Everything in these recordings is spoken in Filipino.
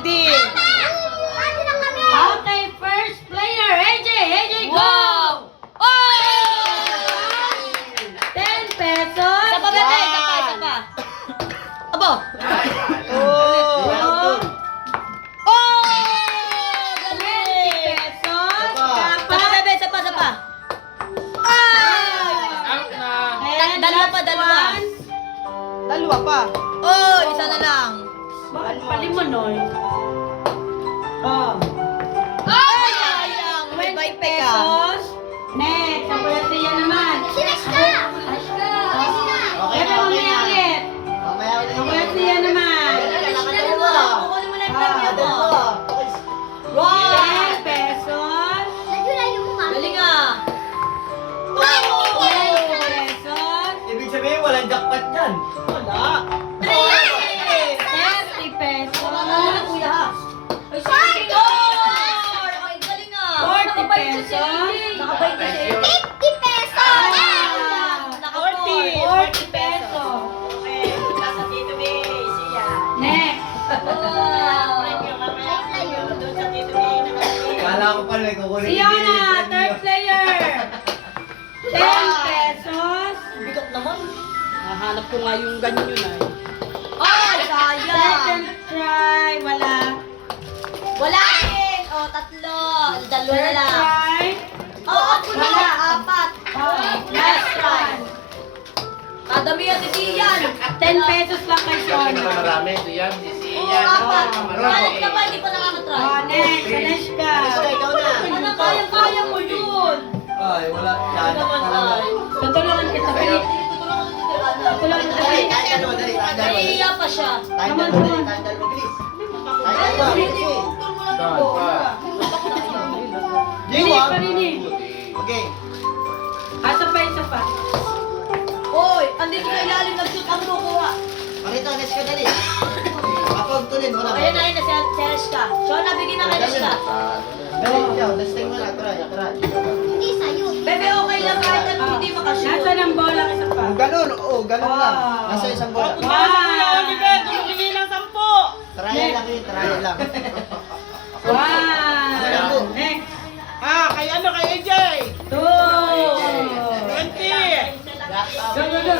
ready. Okay, first player, AJ. AJ, go! Wow! Oh! 10 pesos. Isa pa, bebe. Isa pa, isa pa. Abo. Oh! Oh! 20 Galing! pesos. Isa pa, Dapat. bebe. Isa pa, isa pa. Out na. And Dalawa pa, last dalawa. one. Dalawa pa. Oh, isa na lang. Bakit palimonoy? Oh. Ay, sayang. May 20 bite ka. pesos. Next, ang Pulasiya naman. Okay, Pero okay mamaya na. ulit. Mamaya ulit. Ang Pulasiya naman. Nakadalawa. Kukunin mo na yung premyo mo. Dalawa. Wow! 10 pesos. Galing ah. 20 pesos. Ibig sabihin, walang jackpot dyan. Wala. 30 pesos. Kuya ha. Ay, sige. Oh! Ay, galing ah. 40 pesos. Nakabait na siya. Ah, 40 pesos. Next. Kala ko pala may kukunin. Siona, third player. 10 pesos. Bigat naman. Nahanap ko nga yung ganyan yun ay. Ay, sayang. Second try. Wala. Wala din. Oh, tatlo. Dalawa na Third lang. try. Oh, ako na. Wala. Apat. Oh, Last last try. one. Kadami yan, si Sian. 10 pesos lang kay Siona. Marami. Ito yan. Oo, apat. Oh. Kalit ka pa, hindi pa nakakatry. Oh, next. Aneshka. Ikaw na. Ano, kaya mo yun. Ay, wala. Ano naman ay. Tutulungan kita. Tutulungan kita. Tutulungan kita. Dali, tayo dalawa, dali, tayo dalawa. Nahihiya pa siya. Tayo dalawa, dali, tayo dalawa, bilis. Tayo dalawa, bilis. Hindi pa rin eh. Okay. Asa pa, isa pa. Hoy, andito na ilalim ng shoot ang kukuha. Pakita, next ka dali. Kapag tulin, wala. Ayun na yun na si Ereshka. Sean, nabigyan na kay Ereshka. Dali, ikaw, testing mo na. Try, try. Bebe, okay lang kahit ano hindi makashoot. Nasa ng bola isa pa. Ganun, oo, ganun lang. Wow. Nasa isang bola. Trial lang yun, trial lang. Wow. Next. Kay ano, kay AJ? 2. 20. Go, go, go.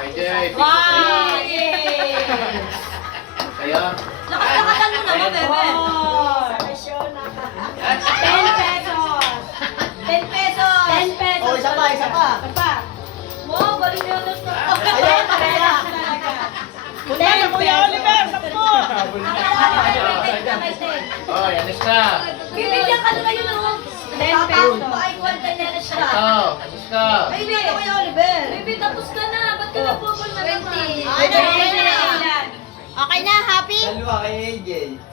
AJ. Wow! Kaya? Nakakatan mo naman, bebe. 10 pesos. 10 pesos. 10 pesos. Oh, isa pa, isa pa. Isa pa. Wow, balik na yun. Ayun, kaya. 10 pesos. Oh, yan na. Bibigyan ka na ngayon, no? 10 pesos. Ay, kwenta niya na siya. Ito. Alis ka. Ay, hindi ako yung Oliver. Baby, tapos ka na. Ba't ka nagpupul na naman? Ay, ilan? Okay na, happy? Dalawa kay AJ.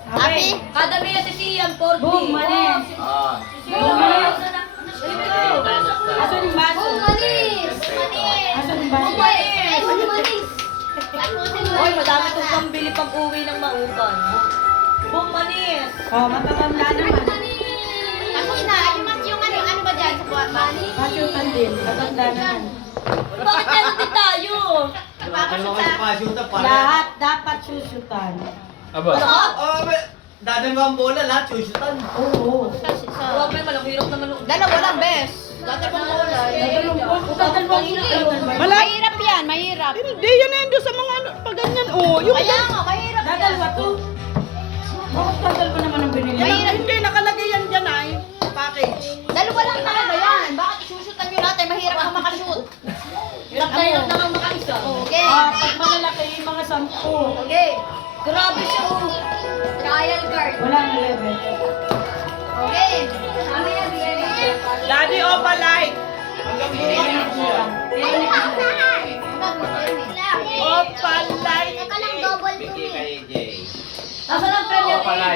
Okay. Kada may si Sian, 40. Boom, manis. Ah. Boom, manis. Asan yung baso? Asan yung baso? Oy, madami itong pambili pag uwi ng mauban. Bumanis. Oh, matatanda naman. Pasyutan din. Matanda naman. Bakit meron din tayo? Dalawa kayo pa, shoot up, pare. Lahat dapat susutan. Aba. Oh, dadalawa ang bola, lahat susutan. Oo. Grabe, malaki hirap naman. Dalawa lang, bes. Dadalawang bola. Dadalawang Mahirap yan, mahirap. Hindi, yan na yun doon sa mga ano, pag ganyan. Oh, yung Kaya nga, mahirap yan. Dadalwa to. Bakit dadalwa naman ang binili? hindi, nakalagay yan dyan ay. Package. Dalawa lang talaga yan. Bakit isusutan nyo natin? Mahirap ang makashoot. Hirap na hirap naman makaisa. Okay. Ah, pag malalaki yung mga 10. Okay. Grabe siya. Oh. Trial card. Wala na level. Okay. Ano yan? Daddy Opalite. Opalite. Opalite. Double to me. AJ. Nasaan ang premyo ni Opalite.